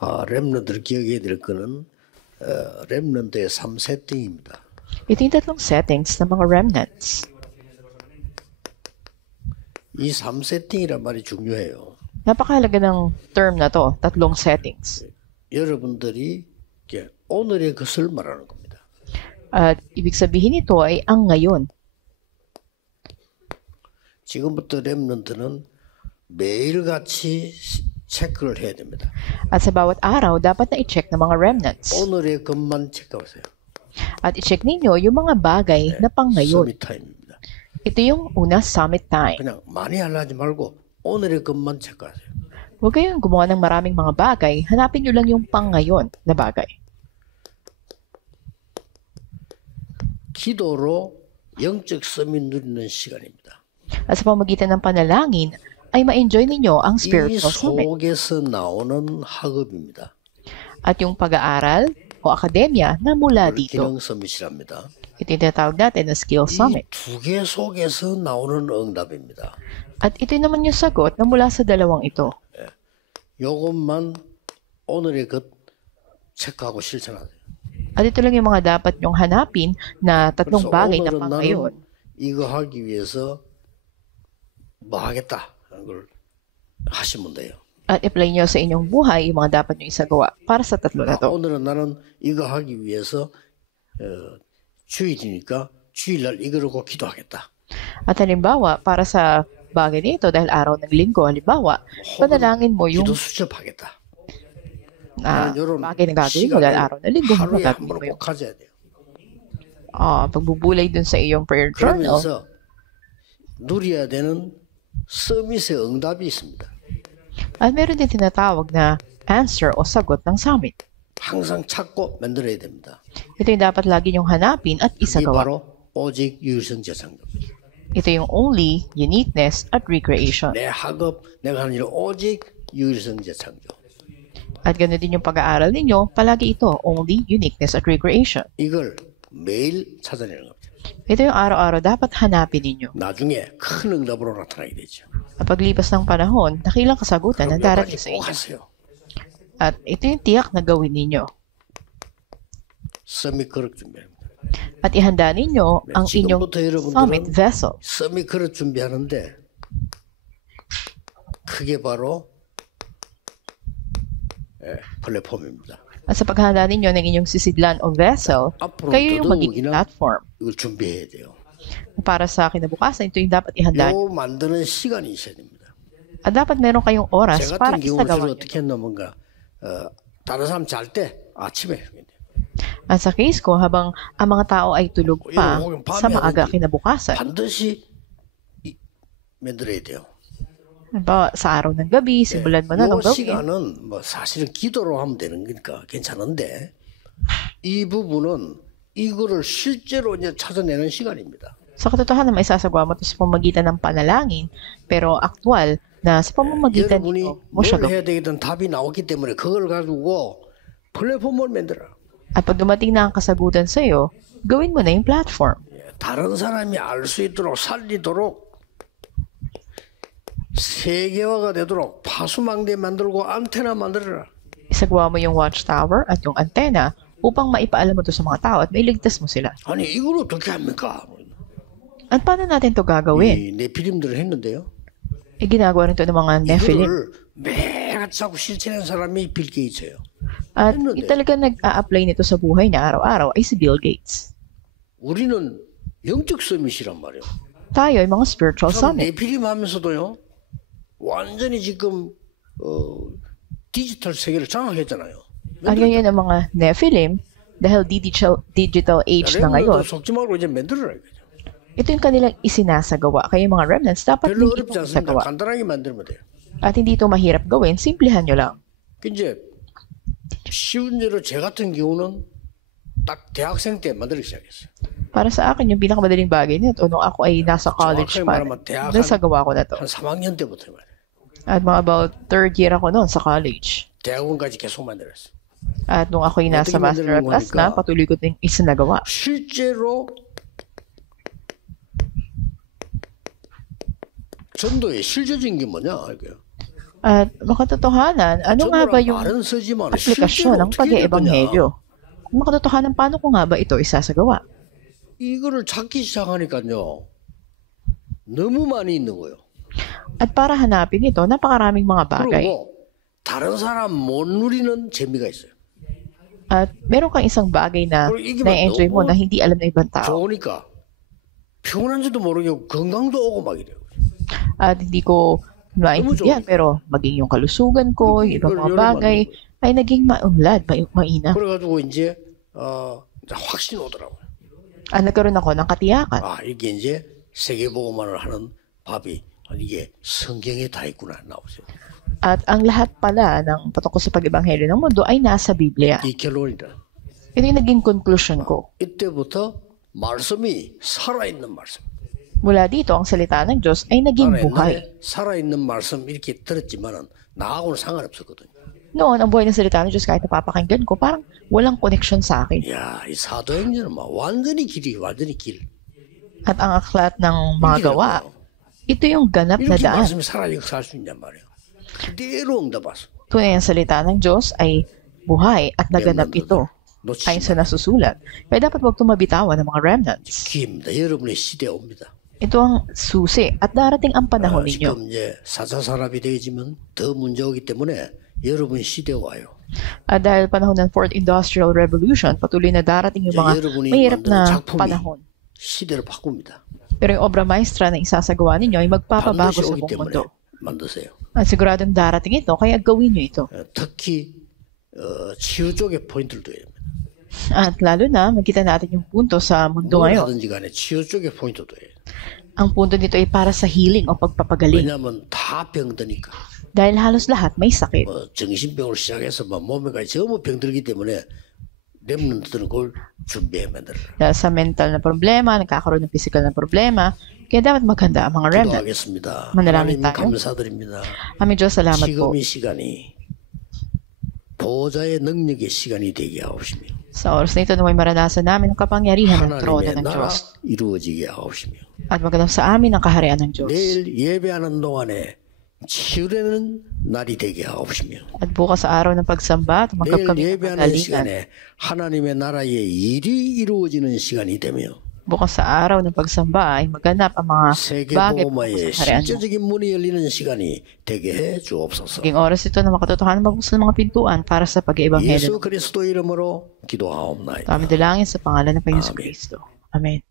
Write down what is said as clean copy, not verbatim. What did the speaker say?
렘넌트를 기억해야 될 거는 렘넌트의 3세팅입니다. Ito yung tatlong settings ng mga remnants. 이 3세팅이란 말이 중요해요. Napakahalaga ng term na to, tatlong settings. 여러분들이 오늘의 것을 말하는 겁니다. At ibig sabihin nito ay ang ngayon. 지금부터 렘넌트는 매일같이 체크를 해야 됩니다. At sa bawat araw, dapat na i-check ng mga remnants. 오늘의 것만 체크하세요. At i-check ninyo yung mga bagay na pang ngayon. 서밋 타임입니다. Ito yung una, summit time. 그냥 많이 하려지 말고 오늘의 것만 체크하세요. Huwag kayong gumawa ng maraming mga bagay, hanapin nyo lang yung pang ngayon na bagay. 기도로 영적 서밋 누리는 시간입니다. At sa pamagitan ng panalangin, ay ma-enjoy ninyo ang 이 spiritual summit. 속에서 나오는 학업입니다. At yung pag-aaral o akademya na mula 이걸 dito. 기능 서밋이랍니다. Ito yung tinatawag natin na skill 이 summit. 두 개 속에서 나오는 응답입니다. At ito naman yung sagot na mula sa dalawang ito. 요것만 오늘의 것 체크하고 실천하세요. At ito lang yung mga dapat nyong hanapin na tatlong 그래서 bagay na 오늘은 pang ngayon. 나는 이거 하기 위해서 뭐 하겠다 하는 걸 하시면 돼요. At apply nyo sa inyong buhay yung mga dapat nyo isagawa para sa tatlo na to. 오늘은 나는 이거 하기 위해서 주일이니까 주일날 이거를 꼭 기도하겠다. At halimbawa, para sa bagay nito, dahil araw ng linggo, halimbawa, panalangin mo yung 기도 수첩하겠다. 요런 bagay na gagawin mo dahil araw ng linggo, 하루에 한 gagawin mo 번은 yung 꼭 가져야 돼요. pagbubulay dun sa iyong prayer journal. 그러면서 누려야 되는 서밋의 응답이 있습니다. At meron din tinatawag na answer o sagot ng summit. 항상 찾고 만들어야 됩니다. Ito yung dapat lagi nyong hanapin at 이게 isagawa. 바로 오직 유일성 재창조. Ito yung only, uniqueness, at recreation. 내 학업, 내가 하는 일 오직 유일성 재창조. At ganoon din yung pag-aaral ninyo, palagi ito, only, uniqueness, at recreation. 이걸 매일 찾아내는 겁니다. Ito yung araw-araw dapat hanapin ninyo. 나중에 큰 응답으로 나타나게 되죠. At paglipas ng panahon, nakilang kasagutan ang darating sa 꼭 inyo. 하세요. At ito yung tiyak na gawin ninyo. 서밋 그릇 준비합니다. At ihanda ninyo ang inyong 지금부터 여러분들은 summit vessel. 서밋 그릇 준비하는데 그게 바로 플랫폼입니다. At sa paghahanda ninyo ng inyong sisidlan o vessel, 앞으로 kayo yung magiging 더더욱이나 platform. 이걸 준비해야 돼요. Para sa kinabukasan, ito yung dapat ihanda. 요 만드는 시간이 있어야 됩니다. At dapat meron kayong oras 제 para 같은 경우는 isagawa 주로 nyo. 어떻게 했나 뭔가 다른 사람 잘 때 아침에 At sa case ko, habang ang mga tao ay tulog pa yung sa maaga kinabukasan, 반드시 만들어야 돼요. halimbawa, sa araw ng gabi, simulan mo na 요 ng gawin. 시간은 뭐 사실은 기도로 하면 되는 거니까 괜찮은데 이 부분은 이거를 실제로 이제 찾아내는 시간입니다. Sa katotohanan, may sasagawa mo ito sa pamamagitan ng panalangin, pero aktual na sa pamamagitan 여러분이 nito mo siya 뭘 해야 gawin. 되겠다는 답이 나왔기 때문에 그걸 가지고 플랫폼을 만들어. At pag dumating na ang kasagutan sa iyo, gawin mo na yung platform. 다른 사람이 알 수 있도록 살리도록 세계화가 되도록 파수망대 만들고 안테나 만들어라. Isagawa mo yung watchtower at yung antenna upang maipaalam mo ito sa mga tao at mailigtas mo sila. 아니 이걸 어떻게 합니까? At paano natin ito gagawin? 이 네피림들을 했는데요. Ginagawa rin ito ng mga Nephilim. 이거를 매일같이 하고 실천하는 사람이 빌 게이츠예요. At talaga nag-a-apply nito sa buhay niya araw-araw ay si Bill Gates. 우리는 영적 서밋이란 말이에요. Tayo ay mga spiritual 참 summit. 네피림 하면서도요. 완전히 지금 디지털 세계를 장악했잖아요. At ngayon ang mga Nephilim, dahil digital age na ngayon, 속지 말고 이제 만들어라. 이거죠. ito yung kanilang isinasagawa. Kaya yung mga remnants, dapat 별로 din 어렵지 itong 않습니다. isagawa. 간단하게 만들면 돼요. At hindi ito mahirap gawin, simplihan nyo lang. 이제 쉬운 예로 제 같은 경우는 딱 대학생 때 만들기 시작했어요. Para sa akin, yung pinakamadaling bagay nito, nung ako ay nasa college 정확하게 pa, 말하면 대학 nasagawa ko na to. 한 3학년 때부터 말이에요. At mga about third year ako noon sa college. 대학원까지 계속 만들었어요. At nung ako'y nasa 어떻게 master 만드는 class na, 거니까? patuloy ko din isinagawa. 실제로 전도의 실제적인 게 뭐냐? 이거요. At makatotohanan, ano nga ba 전부랑 yung 말은 쓰지만 aplikasyon 실제로 ng 어떻게 될 거냐? pag-iebanghelyo? Kung makatotohanan, paano ko nga ba ito isasagawa? 이거를 찾기 시작하니까요. 너무 많이 있는 거예요. At para hanapin ito, napakaraming mga bagay. 그리고 다른 사람 못 누리는 재미가 있어요. At meron kang isang bagay na 그리고 이게 na-enjoy mo 너무 na hindi alam ng ibang tao. 좋으니까 피곤한지도 모르겠고 건강도 오고 막 이래요. At hindi ko maintindihan, pero maging yung kalusugan ko, yung ibang mga bagay, ay naging maunlad, mainam. 그래가지고 이제 확신 오더라고요. At nagkaroon ako ng katiyakan. 아 이게 이제 세계보고만을 하는 밥이 이게 성경에 다 있구나 나오죠. At ang lahat pala ng patungkol sa pag-ibanghelyo ng mundo ay nasa Biblia. 이 결론이다. Ito yung naging conclusion ko. 이때부터 말씀이 살아있는 말씀. Mula dito, ang salita ng Diyos ay naging 나는 buhay. 옛날에 살아있는 말씀 이렇게 들었지만은 나하고는 상관없었거든요. Noon, ang buhay ng salita ng Diyos kahit napapakinggan ko, parang walang connection sa akin. 야, 이 사도행전은 막 완전히 길. At ang aklat ng mga gawa, ito yung ganap na 이렇게 daan. 말씀이 살아있고 살 수 있냔 말이에요. 그대로 응답하소. Tunay ang salita ng Diyos ay buhay at naganap ito ayon sa nasusulat. Kaya dapat huwag tumabitawan ng mga remnants. 기회입니다. 여러분의 시대에 옵니다. Ito ang susi at darating ang panahon ninyo. 지금 이제 4차 산업이 되지만 더 문제 오기 때문에 여러분 시대에 와요. At dahil panahon ng Fourth Industrial Revolution, patuloy na darating yung mga 여러분이 mahirap 만드는 na 작품이 panahon. 시대를 바꿉니다. Pero yung obra maestra na isasagawa ninyo ay magpapabago 반드시 sa 오기 buong 때문에 mundo. 만드세요. At siguradong darating ito, kaya gawin nyo ito. 특히 치유 쪽에 포인트를 둬야 됩니다. At lalo na, magkita natin yung punto sa mundo 뭘 ngayon. 하든지 간에 치유 쪽에 포인트 둬야 돼요. Ang punto nito ay para sa healing o pagpapagaling. 왜냐하면 다 병드니까. Dahil halos lahat may sakit. 정신병으로 시작해서 몸에까지 전부 병들기 때문에 렘넌트들은 그걸 준비해 만들어라. Dahil sa mental na problema, nagkakaroon ng physical na problema, kaya dapat maghanda ang mga remnant. 기도하겠습니다. 만나라면 하나님 tayo. 감사드립니다. Aming Diyos, salamat po. 지금 이 시간이 보호자의 능력의 시간이 되게 하옵시며 Sa oras na ito na may maranasan namin ang kapangyarihan ng trono 하나님의 ng 나라 Diyos. 이루어지게 하옵시며 At maganap sa amin ang kaharian ng Diyos. 내일 예배하는 동안에 치유되는 날이 되게 하옵시며 At bukas sa araw ng pagsamba, tumanggap 내일 kami ng 예배하는 pagalingan. 시간에 하나님의 나라의 일이 이루어지는 시간이 되며 Bukas sa araw ng pagsamba ay maganap ang mga bagay tungkol 세계복음화의 sa kaharian mo. 실제적인 문이 열리는 시간이 되게 해 주옵소서. Naging oras ito na makatotohanan magbuksan ng mga pintuan para sa pag-iebanghelyo. 예수 그리스도 이름으로 기도하옵나이다. Kami dalangin sa pangalan ng Panginoon Amen. Kristo. Amen.